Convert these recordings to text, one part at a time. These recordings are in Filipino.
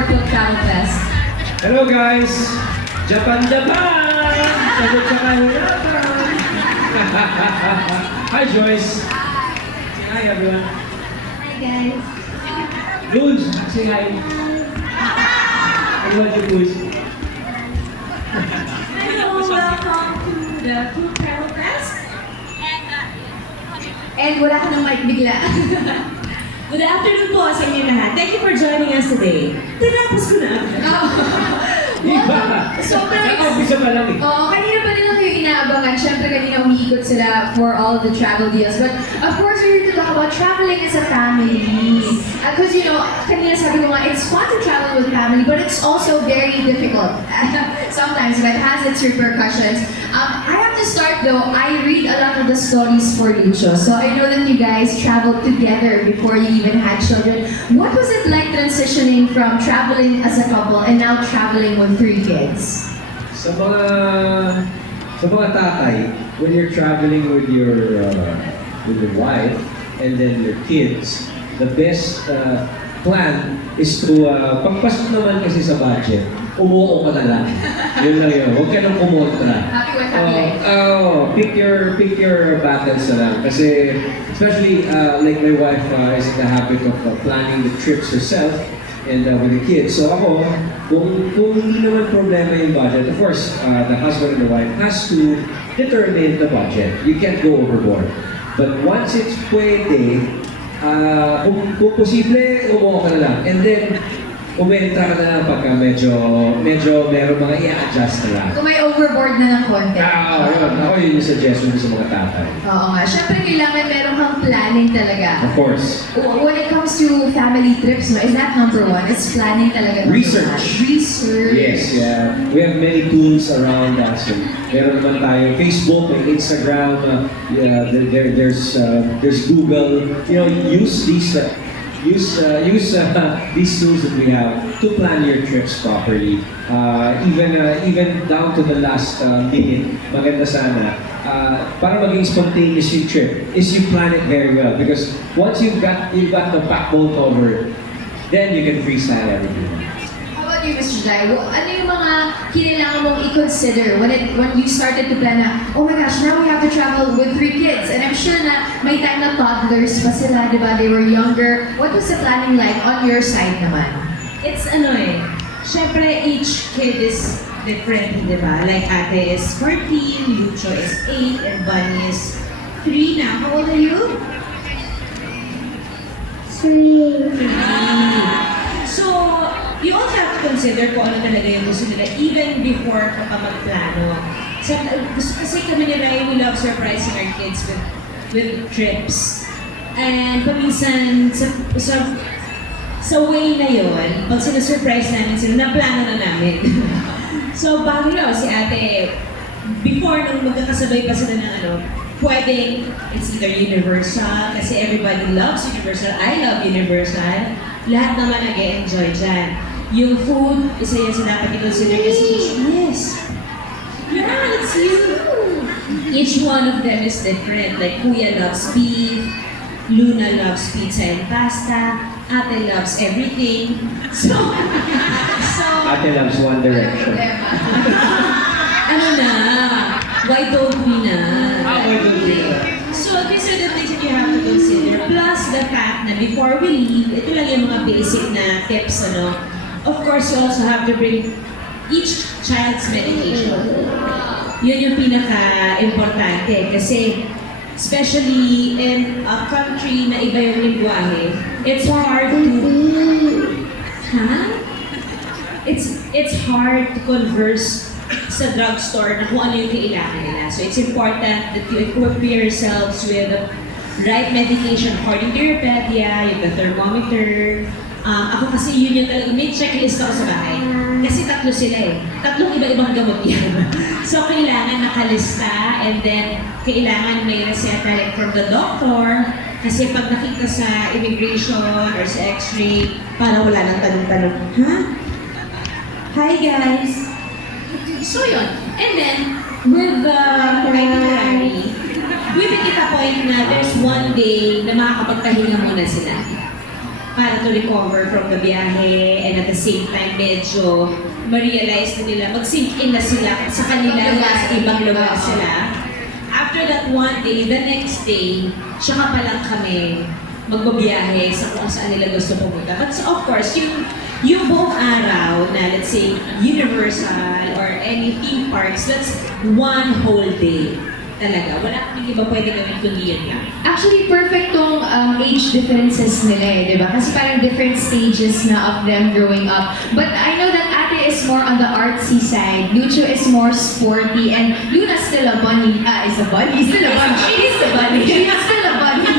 for Cook Travel Fest. Hello guys! Japan! Sagot sa kahirapan! Hi Joyce! Say hi everyone! Hi guys! Luz! Say hi! Ano ba yung Luz? Hello! Welcome to the Cook Travel Fest. And wala ka ng mic bigla. Good afternoon po sa inyo lahat. Thank you for joining us today. Tinapos ko na. Sobrang Nakaumpisa pa lang eh. Oo, kanina pa nila kayo inaabangan. Siyempre kanina umiikot sila for all of the travel deals. But of course, we're here to talk about traveling as a family. Because you know, kanina sabi ko nga, it's fun to travel with family, but it's also very difficult. Sometimes it has its repercussions. I have to start though, I read a lot of the stories for Lucho. So I know that you guys traveled together before you even had children. What was it like transitioning from traveling as a couple and now traveling with 3 kids? Sa mga tatay, when you're traveling with your wife and then your kids, the best plan is to, pagpasok naman kasi sa budget, umuo ka na lang. Yun lang yun. Huwag ka nang kumontra. Happy with happy life. Pick your battles na lang. Kasi, especially like my wife is in the habit of planning the trips herself and with the kids. So ako, kung hindi naman problema yung budget, of course, the husband and the wife has to determine the budget. You can't go overboard. But once it's pwede, kung posible, umuha ka na lang. And then, umentra ka na lang pagka medyo meron mga i-adjust na lang. Kung may overboard na ng konti. Yun. Ako yun yung suggestion sa mga tatay. Oo nga. Siyempre, kailangan meron kang planning talaga. Of course. When it comes to family trips, no, is that number 1? It's planning talaga. Research. Research. Yes, yeah. We have many tools around us. Meron naman tayo Facebook, may Instagram, there's Google. You know, use these these tools that we have to plan your trips properly. Even down to the last minute, maganda sana. Para maging spontaneous yung trip, is you plan it very well. Because once you've got the backbone covered, then you can freestyle everything. How about you, Mr. Jai? Ano yung mga kailangan mong i-consider when you started to plan na, oh my gosh, now we have to travel with 3 kids. And I'm sure na may time na toddlers pa sila, di ba? They were younger. What was the planning like on your side naman? It's syempre each kid is different, di ba? Like ate is 14, Lucho is 8, and Bunny is 3 now. How old are you? 3. So, you also have to consider kung ano talaga yung gusto nila even before ka pa magplano. Kasi kami nila, we love surprising our kids with trips. And paminsan, sa way na yun, pag sinasurprise namin sila, naplano na namin. So, bago na si ate, before nung magkakasabay pa sila ng pwedeng, it's either Universal, kasi everybody loves Universal, I love Universal, lahat naman nag-e-enjoy dyan. Yung food, isa yan sa dapat i-consider kasi yes, it's you. Each one of them is different. Like Kuya loves beef, Luna loves pizza and pasta, Ate loves everything. So Ate loves One Direction. ano na? Why don't we na? Why don't we na? So these are the things that you have to consider. Plus the fact na before we leave, ito lang yung mga basic na tips, Of course, you also have to bring each child's medication. Yun yung pinaka-importante kasi especially in a country na iba yung lingwahe, it's hard to... It's hard to converse sa drugstore na kung ano yung kailangan nila. So it's important that you equip yourselves with the right medication according to your pedia, yung the thermometer. Ako kasi yun yung talaga, may checklist ako sa bahay. Kasi 3 sila eh. 3 iba-ibang gamot yan. So kailangan nakalista and then kailangan may reseta like from the doctor. Kasi pag nakita sa immigration or sa x-ray, para wala nang tanong-tanong, Hi guys! So yun. And then, with the itinerary, we make it a point na there's one day na makakapagpahinga muna sila. para to recover from the biyahe, and at the same time medyo ma-realize na nila, mag-sink in na sila sa kanila nasa ibang lugar sila. After that one day, the next day, saka pa lang kami magbabiyahe sa kung saan nila gusto pumunta. But so of course, yung buong araw na let's say Universal or any theme parks, that's one whole day. Talaga. Wala kaming iba pwede gawin kundi yan lang. Actually, perfect tong age differences nila eh, di ba? Kasi parang different stages na of them growing up. But I know that Ate is more on the artsy side. Lucho is more sporty. And Luna's still a bunny. Is a bunny? Still a bunny. She is a bunny. She's still a bunny.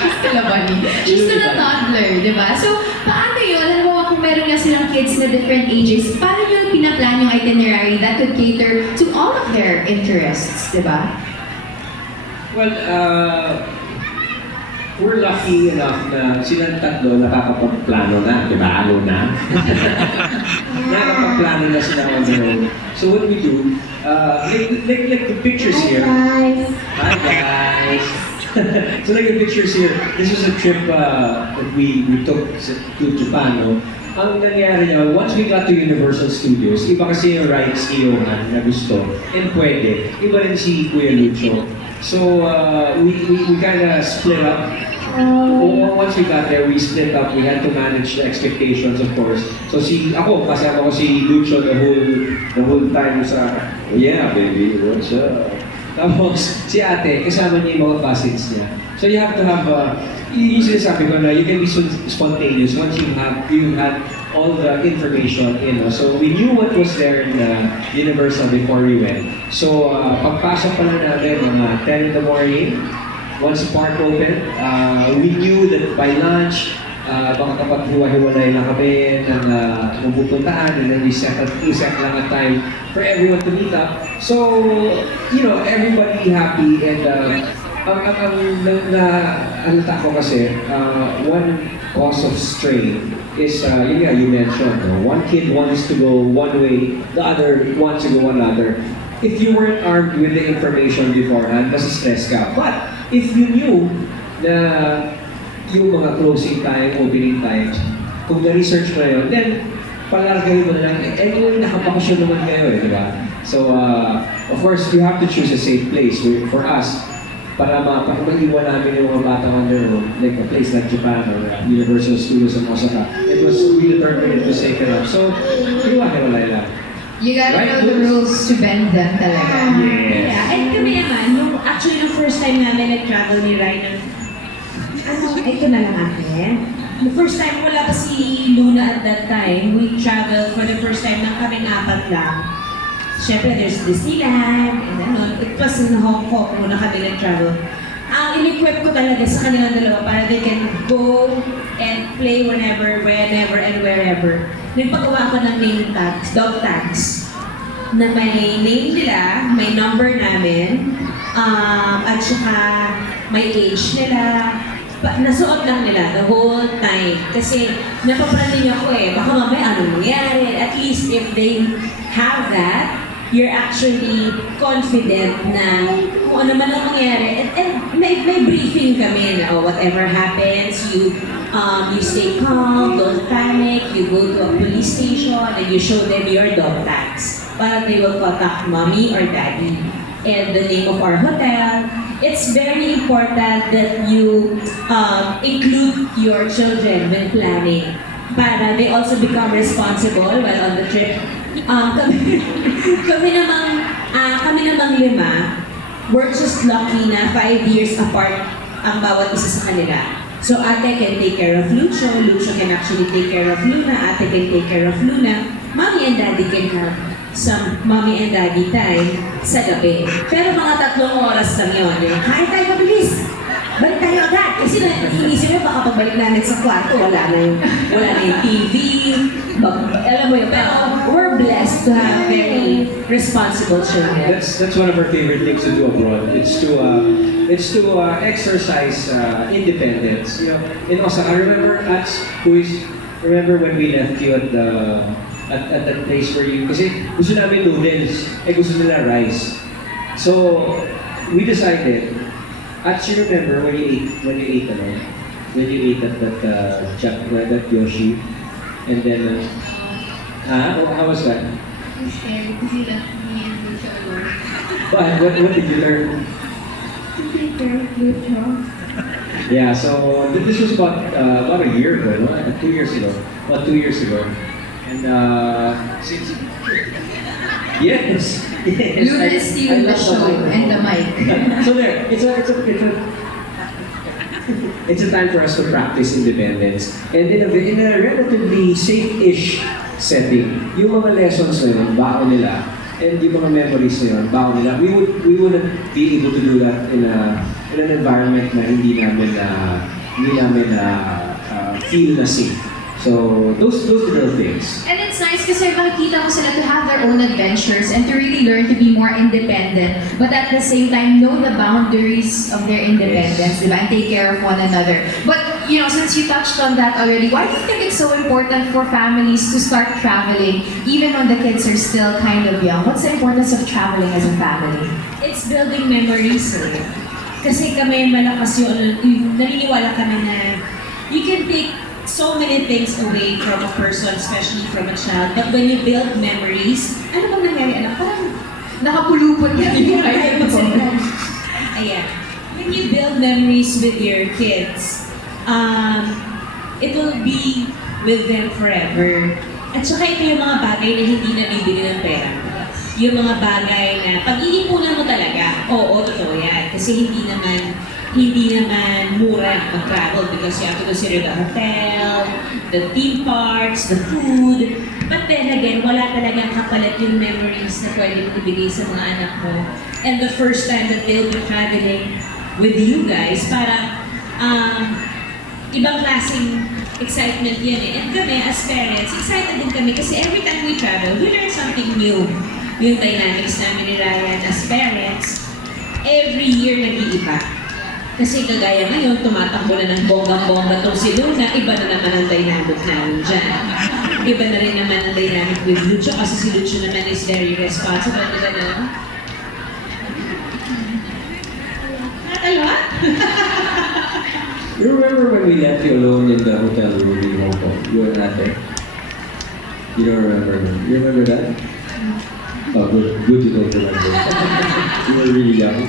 She's still a bunny. She's still a toddler, di ba? So, paano yun? Halimbawa kung meron nga silang kids na different ages, paano yun pinaplan yung itinerary that could cater to all of their interests, di ba? Well, we're lucky enough na silang tatlo nakakapagplano na, di ba? Ano na? Nakakapagplano na sila on their own. So what we do, like the pictures here. Hi guys! So like the pictures here, this was a trip that we took to Japan. No? Ang nangyari niya, once we got to Universal Studios, iba kasi yung rides ni Johan na gusto, and pwede. Iba rin si Kuya Lucho. So we kind of split up. Once we got there, we split up. We had to manage the expectations, of course. So ako, kasama ko si Lucho the whole time sa, oh yeah baby, what's up? Tapos si Ate, kasama niya yung mga cousins niya. So you have to have, yung sinasabi ko na you can be spontaneous once you had all the information, you know. So we knew what was there in Universal before we went. So pagpasok pa lang namin mga 10 in the morning, once the park opened, we knew that by lunch, baka kapag hiwa-hiwalay na kami ng pupuntahan, and then we set lang a time for everyone to meet up. So, you know, everybody happy, and ang ko kasi, one cause of strain is, you mentioned, one kid wants to go one way, the other wants to go another. If you weren't armed with the information beforehand, nasa-stress ka. But if you knew na yung mga closing time, opening times, kung na-research mo na yun, then palargahin mo na lang, anyway, nakapakasyon naman kayo di ba? So, of course, you have to choose a safe place. For us, para mag-iwan namin yung mga batang under, like a place like Japan or Universal Studios in Osaka, it was really determined to safe enough. So, hiwa-hiwalay lang. You gotta know the rules to bend them talaga. Yes. Yeah, and kami naman, actually, yung first time namin nag-travel ni Ryan, ito na lang akin. The first time, wala pa si Luna at that time. We traveled for the first time ng kaming apat lang. Siyempre, there's Disneyland, and ano, it was in Hong Kong muna kami nag-travel. Ang in-equip ko talaga sa kanilang dalawa para they can go and play whenever, and wherever. Nagpagawa ko ng name tags, dog tags, na may name nila, may number namin, at saka may age nila. Nasuot lang nila the whole time. Kasi napapraning ako baka mamaya anong nangyari. At least if they have that, you're actually confident na kung ano man ang mangyari. And may briefing kami na whatever happens, you stay calm, don't panic, you go to a police station and you show them your dog tags. Para they will contact mommy or daddy. And the name of our hotel. It's very important that you include your children when planning para they also become responsible while on the trip. Kami namang lima, we're just lucky na 5 years apart ang bawat isa sa kanila. So ate can take care of Lucho, Lucho can actually take care of Luna, ate can take care of Luna, mommy and daddy can have some mommy and daddy time sa gabi. Pero mga 3 oras lang yun. Kain tayo mabilis! Balik tayo agad! Kasi inisip mo baka pagbalik namin sa kwarto, wala na yung TV. Alam mo yun, pero we're blessed to have very responsible children. That's one of our favorite things to do abroad. It's to exercise independence. You know, in Osaka, remember when we left you at that place where you, kasi gusto namin noodles, gusto nila rice. So, we decided, you remember when you ate when you ate at that Yoshi, and then, how was that? I'm scared because he left me and Lucia alone. What did you learn? To take care of Lucia. Yeah, so this was about a year ago, no? 2 years ago. About 2 years ago. And since yes, Luna is stealing the show and the mic. So there, it's a time for us to practice independence. And in a relatively safe-ish setting, yung mga lessons na yun, baon nila, and yung mga memories na yun, baon nila, we wouldn't be able to do that in an environment na hindi namin feel na safe. So those little things. And it's nice kasi makikita mo sila to have their own adventures and to really learn to be more independent, but at the same time know the boundaries of their independence, diba? And take care of one another. But you know, since you touched on that already, why do you think it's so important for families to start traveling even when the kids are still kind of young? What's the importance of traveling as a family? It's building memories eh. Kasi kami malakas yung naniniwala kami na you can take so many things away from a person, especially from a child. But when you build memories, ano bang nangyari, anak? Parang Nakapulupot yan yung kaya mo. ayan. When you build memories with your kids, it will be with them forever. At saka ito yung mga bagay na hindi na bibili ng pera. Yung mga bagay na pag-iipunan mo talaga, oo, totoo yan. Kasi hindi naman mura mag-travel because you have to consider the hotel, the theme parks, the food. But then again, wala talagang kapalit yung memories na pwede mo ibigay sa mga anak mo. And the first time that they'll be traveling with you guys, para ibang klaseng excitement yan eh. And kami as parents, excited din kami kasi every time we travel, we learn something new. Yung dynamics namin ni Ryan as parents, every year nag-iiba. Kasi kagaya ngayon, tumatakbo na ng bonggang-bongga tong si Luna, iba na naman ang dynamic namin dyan. Iba na rin naman ang dynamic with Lucio kasi si Lucio naman is very responsible. Diba na? Nakakalawa? You remember when we left you alone in the hotel room in Hong Kong? You were not there? You don't remember? You remember that? Oh, good you don't remember. You were really young.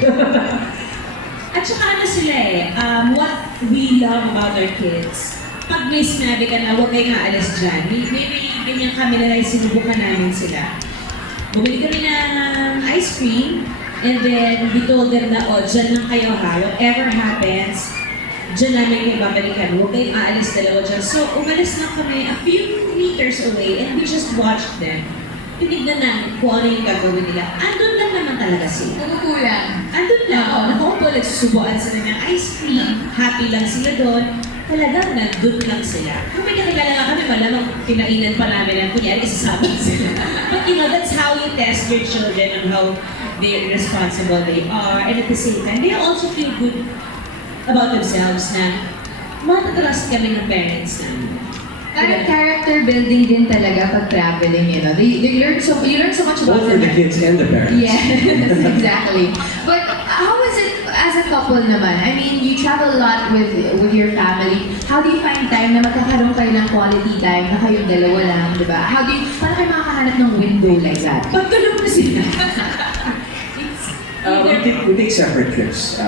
At saka ano sila eh, what we love about our kids, pag may sinabi ka na huwag kayong aalis dyan, may ganyan kami na lang sinubukan namin sila. Bumili kami ng ice cream, and then we told them na, oh, dyan lang kayo ha, whatever happens, dyan namin kayo babalikan, huwag kayong aalis dalawa dyan. So, umalis lang kami a few meters away, and we just watched them. Tinignan namin kung ano yung gagawin nila. Andun lang naman talaga sila. Nakukulang. Andun lang. Nakaupo, nagsusubuan sila ng ice cream. Happy lang sila doon. Talagang nandun lang sila. Kung may nakilala nga kami, malamang kinainan pa namin ang kunyari, isasama sila. But you know, that's how you test your children and how responsible they are. And at the same time, they also feel good about themselves na matatrust kami ng parents namin. Parang character building din talaga pag traveling, you know. You learn so much about Both for the kids and the parents. Yes, exactly. But how is it as a couple naman? I mean, you travel a lot with your family. How do you find time na magkakaroon kayo ng quality time na kayong dalawa lang, di ba? Paano kayo makakahanap ng window like that? Pagtulog na sila. We take separate trips.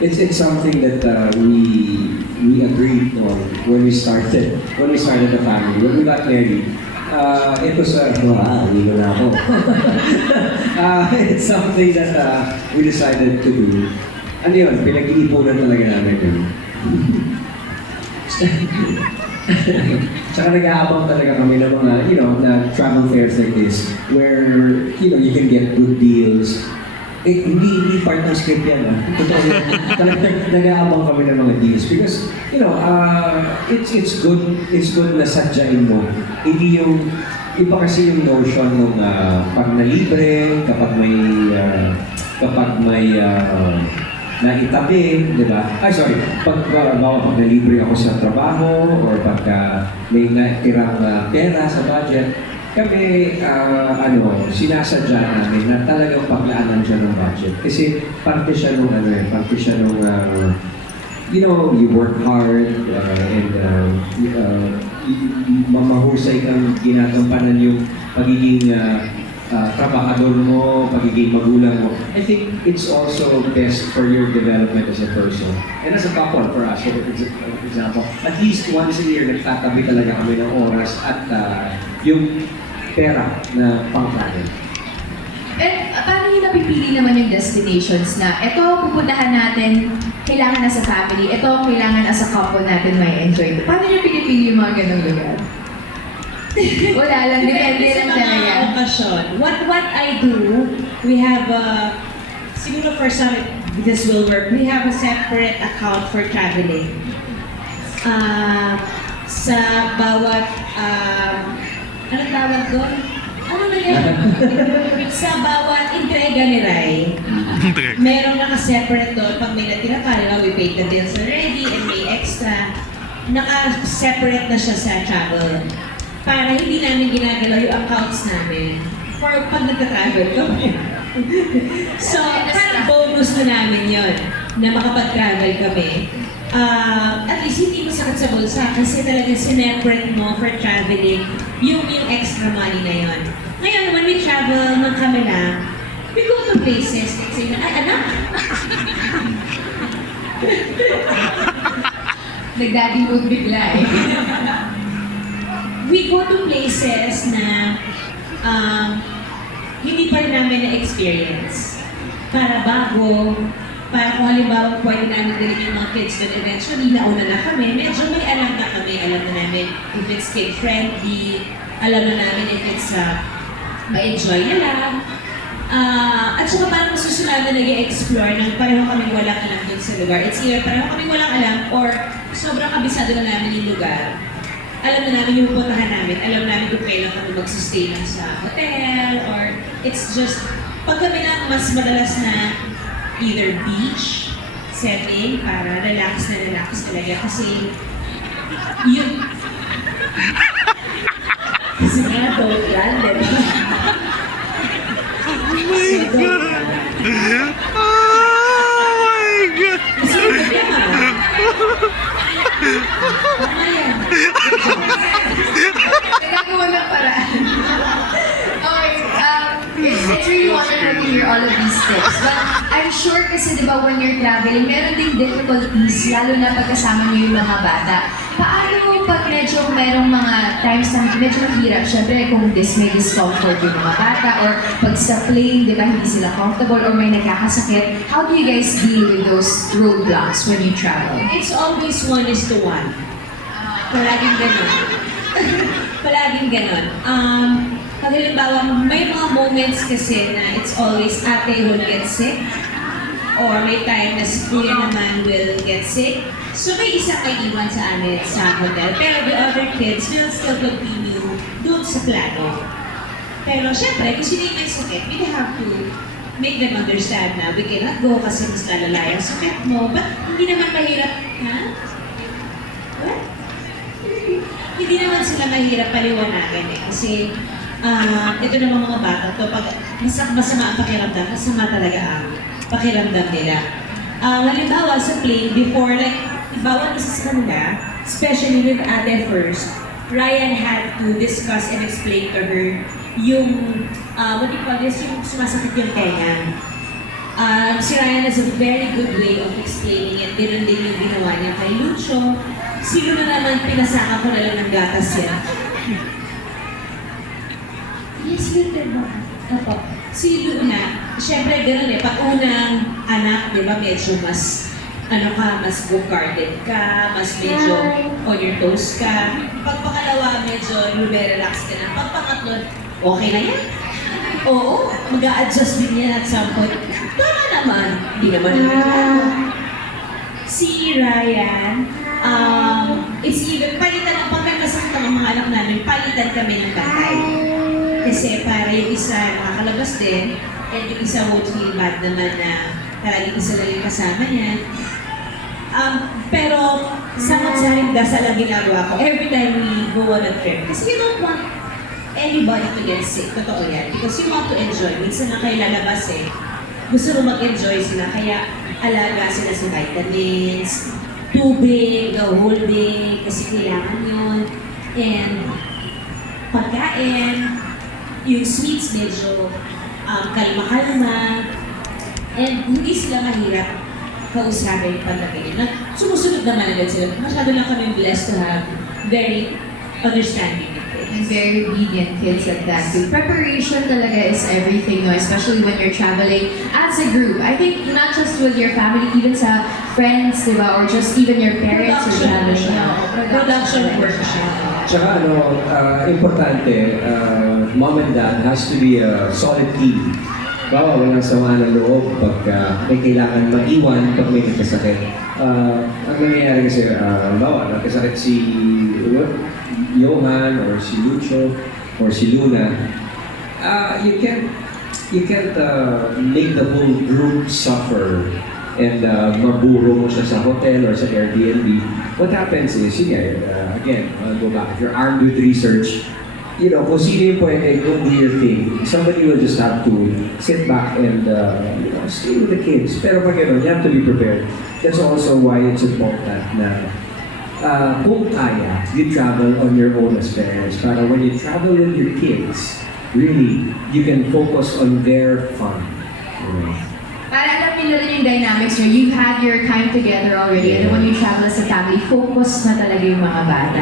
It's something that we agreed on when we started the family. When we got married, it was hindi na ako. It's something that we decided to do. Ano yun, pinag-iipunan talaga namin yun. Tsaka nag-aabang talaga kami ng mga, na travel fairs like this, where, you can get good deals. Hindi part ng script yan. Totoo yan. Talagang nag-aabang kami ng mga deals because, it's good na sadyain mo. Hindi yung, iba kasi yung notion ng pag nalibre, kapag may naitabi, di ba? Pag nalibre ako sa trabaho or pag may natirang pera sa budget, kami, sinasadya namin na talagang paglaanan siya ng budget. Kasi parte siya nung you know, you work hard and mahusay kang ginagampanan yung pagiging trabahador mo, pagiging magulang mo. I think it's also best for your development as a person. And as a couple, for us, for example, at least once a year, nagtatabi talaga kami ng oras at yung pera na pangkain. And paano yung napipili naman yung destinations na ito pupuntahan natin, kailangan na sa family, ito kailangan as a couple natin may enjoy. Paano yung pinipili yung mga ganong lugar? Wala lang, depende lang talaga. Okasyon. What I do, we have siguro for some, this will work, we have a separate account for traveling. Sa bawat, ano tawag doon? Ano na yan? Sa bawat entrega ni Rai, merong naka-separate doon. Pag may natira pa, we paid the bills already and may extra. Naka-separate na siya sa travel. Para hindi namin ginagalaw yung accounts namin for pag nagta-travel kami. So, parang bonus na namin yon na makapag-travel kami. At least hindi masakit sa bulsa kasi talaga sineparate mo for traveling yung extra money na yon. Ngayon, when we travel ng kami lang, we go to places like say, ay anak! Nag-daddy mood bigla eh. We go to places na hindi pa rin namin na-experience. Para bago, para kung halimbawa pwede namin dalhin yung mga kids doon eventually, nauna na kami, medyo may alam na kami, alam na namin if it's kid-friendly, alam na namin if it's ma-enjoy na lang. At saka parang masusunod na nag-explore nang pareho kami walang alam dun sa lugar. It's either pareho kami walang alam or sobrang kabisado na namin yung lugar. Alam na namin yung pupuntahan namin, alam namin kung kailan kami mag-stay lang sa hotel, or it's just, pag kami na mas madalas na either beach setting, para relax talaga, kasi yung kasi nga don't run, diba? Oh my God! Oh my God! Kasi Nagagawa ng paraan. Okay, it's really wonderful to hear all of these tips. But I'm sure kasi diba when you're traveling, meron ding difficulties, lalo na pagkasama niyo yung mga bata. Paano pag medyo merong mga times na medyo mahirap, syempre kung may discomfort yung mga bata, or pag sa plane, di ba, hindi sila comfortable, or may nagkakasakit, how do you guys deal with those roadblocks when you travel? it's always 1:1. Palaging ganon. Palaging ganon. Pag halimbawa, may mga moments kasi na it's always ate will get sick, or may time na si kuya naman will get sick. So may isa may iwan sa amin sa hotel, pero the other kids will still continue doon sa plano. Pero syempre, kung sino yung may sakit, we have to make them understand na we cannot go kasi mas lalala yung sakit mo. But hindi naman mahirap, ha? What? Hindi naman sila mahirap paliwanagan eh. Kasi ito naman mga bata to, pag masama ang pakiramdam, masama talaga ang pakiramdam nila. Halimbawa sa plane, before, like, bawat isa sa kanila, especially with ate first, Ryan had to discuss and explain to her yung, what do you call this, yung sumasakit yung tenga. Si Ryan has a very good way of explaining it. Ganun din yung ginawa niya kay Lucio. Sino na naman pinasaka ko na lang ng gatas yan? Yes, yun diba? Opo. Si Luna, syempre gano'n eh, pag unang anak, di ba, medyo mas, mas go-guarded ka, mas medyo on your toes ka. Pag pangalawa, medyo relax ka na. Pag pangatlo, okay na yan. Oo, mag-a-adjust din yan at some point. Tama naman. Hindi naman si Ryan, it's even, palitan ang pagkakasakit ng mga anak namin, palitan kami ng bantay. Kasi para yung isa nakakalabas din, and yung isa won't feel bad naman na talagang isa lang yung kasama niya. Pero sangat-saring dasal ang ginagawa ko every time we go on a trip. Kasi you don't want anybody to get sick. Totoo yan. Because you want to enjoy. Minsan na kayo lalabas eh. Gusto mo mag-enjoy sila. Kaya alaga sila sa vitamins, tubig, the whole day, kasi kailangan yun. And pagkain, yung sweets medyo kalma-kalma. And hindi sila mahirap kausapin pag ganyan. Sumusunod naman agad sila. Masyado lang kami blessed to have very understanding kids. And very obedient kids at that too. Preparation talaga is everything, no? Especially when you're traveling as a group. I think not just with your family, even sa friends, di ba? Or just even your parents are traveling. Production work siya. Tsaka importante, mom and dad has to be a solid team. Bawa, walang sama ng loob pag may kailangan maiwan pag may nagkasakit. Ang nangyayari kasi, bawa, nagkasakit si Johan or si Lucho or si Luna, you can't make the whole group suffer and maburo mo siya sa hotel or sa Airbnb. What happens is, again, I'll go back. If you're armed with research, kung sino yung pwede, go do your thing. Somebody will just have to sit back and stay with the kids. Pero pag you have to be prepared. That's also why it's important na kung kaya, you travel on your own as parents. Para when you travel with your kids, really, you can focus on their fun. Para alam nila rin yung dynamics nyo, you've had your time together already, and when you travel as a family, focus na talaga yung mga bata.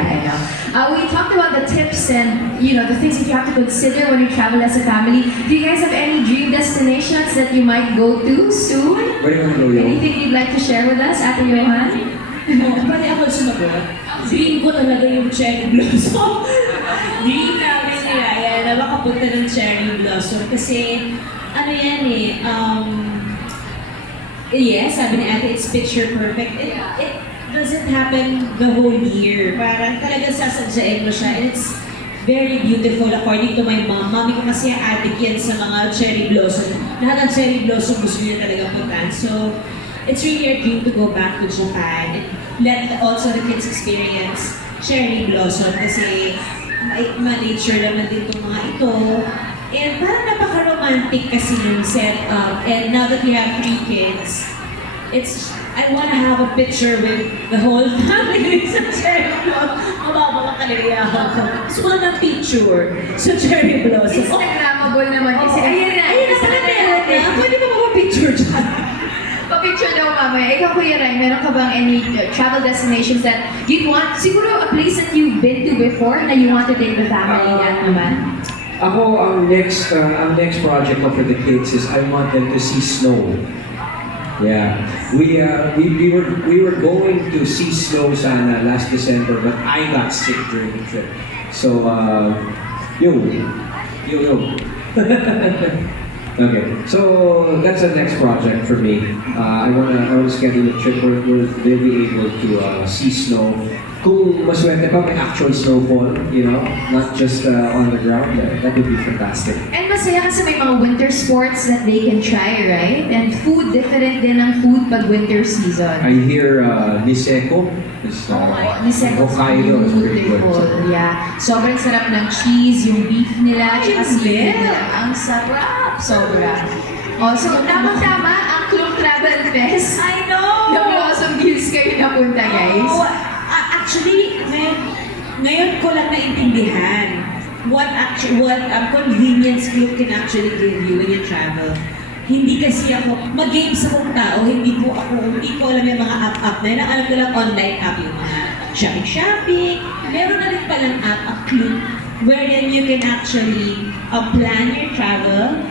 We talked about the tips and the things that you have to consider when you travel as a family. Do you guys have any dream destinations that you might go to soon? Where do you want to go, Yo? Anything you'd like to share with us, Ate Johan? Pwede ako sumagot. Dream ko talaga yung cherry blossom. Dream namin ni Raya na makapunta ng cherry blossom kasi yes, sabi ni Ate, it's picture perfect. It doesn't happen the whole year. Parang talagang sasadyain mo siya. And it's very beautiful according to my mom. Mami ko kasi addict yan sa mga cherry blossom. Lahat ng cherry blossom gusto niya talaga puntahan. So, it's really a dream to go back to Japan and let also the kids experience cherry blossom kasi ma-nature naman din itong mga ito. And parang napaka-romantic kasi yung setup. And now that we have 3 kids, I want to have a picture with the whole family sa cherry blossom. Mababa ka kanila ako. Gusto ko ng picture sa cherry blossom. Instagrammable naman kasi. Ayan na meron na. Pwede ba mag-picture dyan? Pa-picture daw mamaya. Ikaw, Kuya Ray, meron ka bang any travel destinations that you'd want, siguro a place that you've been to before na you want to take the family at naman? Ako, ang next project ko for the kids is I want them to see snow. Yeah, we were going to see snow sana last December, but I got sick during the trip. So, yo. Okay, so that's the next project for me. I wanna schedule a trip where they'll be able to see snow. Kung maswerte pa, may actual snowfall, not just on the ground. That would be fantastic. And masaya kasi may mga winter sports that they can try, right? And food, different din ang food pag winter season. I hear Niseko is Niseko Hokkaido is pretty good. beautiful. Yeah. Sobrang sarap ng cheese, yung beef nila, tsaka Yung seafood beef. nila. Ang sarap! Sobra. So, tamang-tama ang Club Travel Fest. I know! The Blossom Hills kayo napunta, guys. Actually, ngayon ko lang naintindihan what convenience club can actually give you when you travel. Hindi kasi ako, mag-games akong tao, hindi ko alam yung mga app na yun. Ang alam ko lang online app yung mga shopping. Meron na rin palang app, club, wherein you can actually plan your travel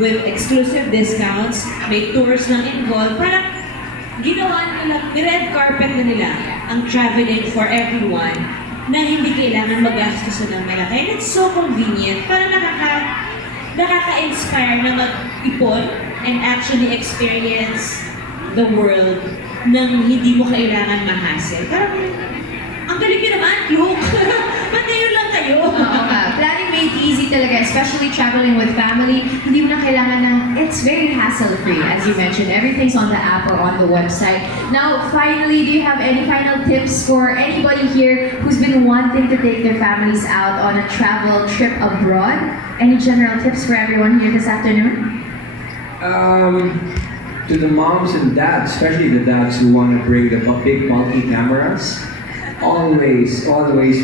with exclusive discounts, may tours lang involved. Parang ginawa nila, red carpet na nila ang traveling for everyone na hindi kailangan magastos ng malaki. And it's so convenient. Parang nakaka-inspire na mag-ipon and actually experience the world nang hindi mo kailangan ma-hassle. Parang, ang galing nyo naman, look! Patayo lang kayo! Oo nga. Planning made easy talaga, especially traveling with family. Hindi mo na kailangan ng, it's very hassle-free, as you mentioned. Everything's on the app or on the website. Now, finally, do you have any final tips for anybody here who's been wanting to take their families out on a travel trip abroad? Any general tips for everyone here this afternoon? to the moms and dads, especially the dads who want to bring the big bulky cameras, always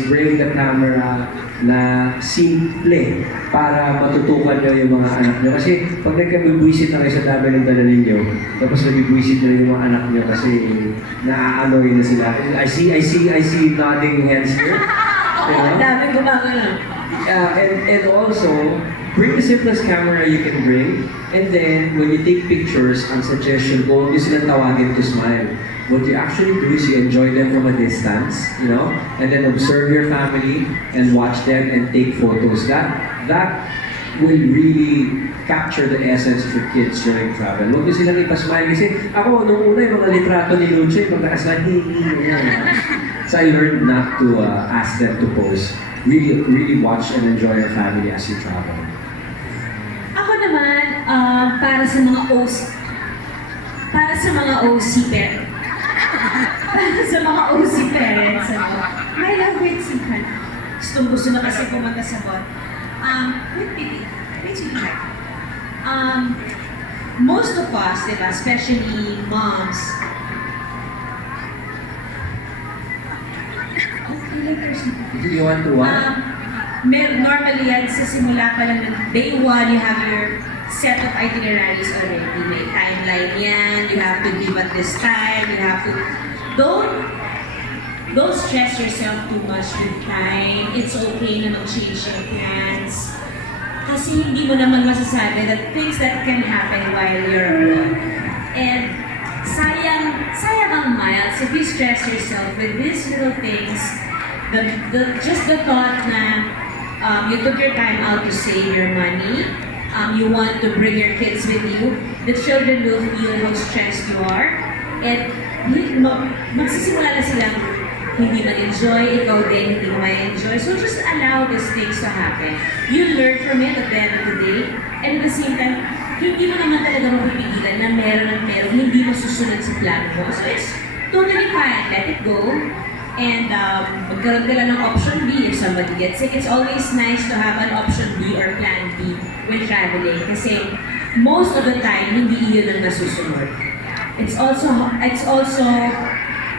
bring the camera na simple para matutukan nyo yung mga anak nyo. Kasi pag nagkabibwisit na kayo sa dami ng dala ninyo, tapos nabibwisit na yung mga anak nyo kasi naaanoy na sila. I see nodding heads here. Ang dami gumagano. And also, bring the simplest camera you can bring. And then, when you take pictures, ang suggestion ko, huwag nyo silang tawagin to smile. What you actually do is you enjoy them from a distance, you know, and then observe your family and watch them and take photos. That will really capture the essence of your kids during travel. Huwag nyo silang ipasmile kasi ako, nung una yung mga litrato ni Luce, pag nakasmile, so I learned not to ask them to pose. Really watch and enjoy your family as you travel. Ako naman, para sa mga OC parents, my love with Sikan. Gusto na kasi pumunta sa bot. Most of us, diba, especially moms, You want to what? Normally yan, sa simula pa lang ng day one, you have your set of itineraries already. May timeline yan, you have to leave at this time, you have to... Don't stress yourself too much with time. It's okay na mag-change your plans. Kasi hindi mo naman masasabi that things that can happen while you're abroad. And sayang ang miles if you stress yourself with these little things. Just the thought na you took your time out to save your money, you want to bring your kids with you, the children will feel how stressed you are, and magsisimula na silang hindi ma-enjoy, ikaw din hindi mo ma-enjoy. So just allow these things to happen. You learn from it at the end of the day, and at the same time, hindi mo naman talaga mapipigilan na meron at meron hindi mo susunod sa plan mo. So it's totally fine, let it go. And magkaroon ka lang ng option B if somebody gets sick. It's always nice to have an option B or plan B when traveling kasi most of the time, hindi yun ang nasusunod. It's also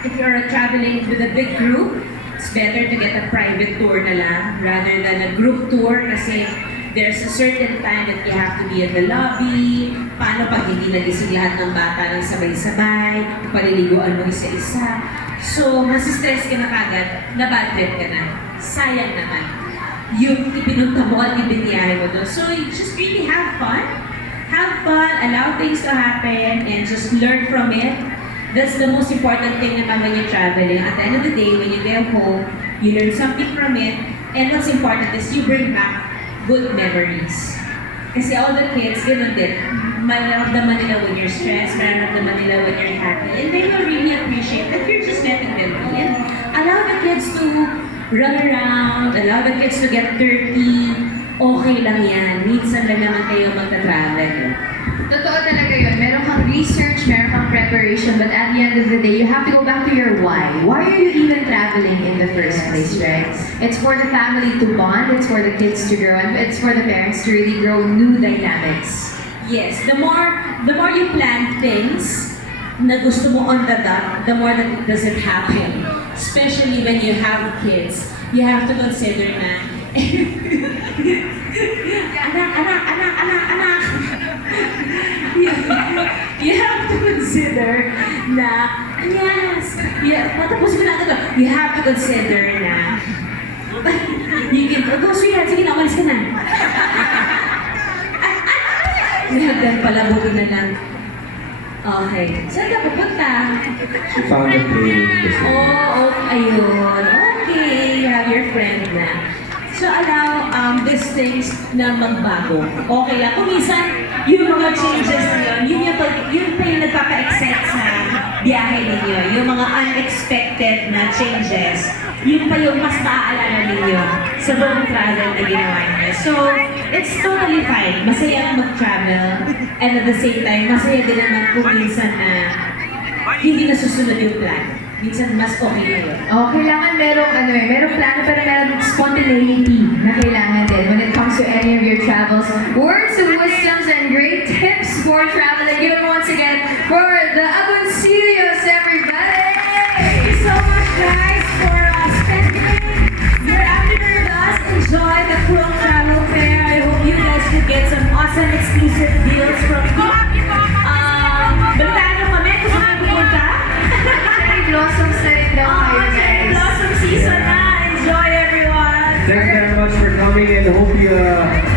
if you're traveling with a big group, it's better to get a private tour na lang rather than a group tour kasi there's a certain time that you have to be in the lobby. Paano pag hindi nagising lahat ng bata ng sabay-sabay, paliliguan mo isa-isa. So, masistress ka na kagad, na bad trip ka na. Sayang naman. Yung ipinunta mo at ibiniyahe mo doon. So, you just really have fun. Have fun, allow things to happen, and just learn from it. That's the most important thing naman when you're traveling. At the end of the day, when you get home, you learn something from it, and what's important is you bring back good memories. Kasi all the kids, gano'n din. Mararamdaman nila when you're stressed, mararamdaman nila when you're happy, and they will really appreciate that you're just letting them be. And allow the kids to run around, allow the kids to get dirty. Okay lang yan. Minsan lang naman kayo magta-travel. Totoo talaga yun. Meron kang research, meron kang preparation, but at the end of the day, you have to go back to your why. Why are you even traveling in the first place, right? It's for the family to bond, it's for the kids to grow, and it's for the parents to really grow new dynamics. Yes, the more you plan things na gusto mo on the dot, the more that it doesn't happen. Especially when you have kids, you have to consider na anak. You have to consider na matapos ko na ito. You have to consider na you can go, sweetheart, sige na, umalis ka na. Then pala, buti na lang. Okay. Saan ka pupunta? She found a plane. Oh, ayun. Okay, you have your friend na. So allow these things na magbago. Okay lang. Kung minsan, yung mga changes na yun pa yung nagpapa-excite sa biyahe ninyo. Yung mga unexpected na changes, yun pa yung mas naaalala ninyo sa buong travel na ginawa niyo. So, it's totally fine. Masaya mag-travel. And at the same time, masaya din naman kung minsan na hindi nasusunod yung plan. Minsan mas okay na yun. Kailangan merong plano pero merong spontaneity na kailangan din when it comes to any of your travels. Words of wisdoms and great tips for traveling. Give it once again Thanks very much for coming, and hope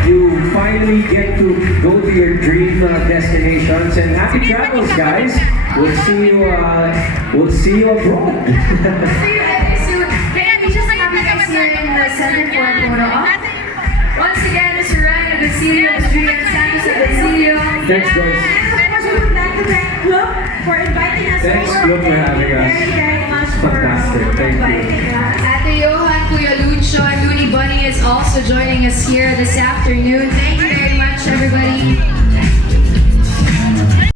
you finally get to go to your dream destinations. And happy travels, guys. We'll see you abroad. See you very soon. Kaya we just have you guys here in the center for a photo op. Once again, Mr. Ryan Agoncillo, Ms. Judy Santos Agoncillo. Thanks, guys. And of course, we would like to thank Club for inviting us. Thanks, over. Club, for having us. Very, very much for Fantastic. Thank you. inviting us. Ate Johan, Kuya Lucho, and Looney Bunny is also joining us here this afternoon. Thank you very much, everybody.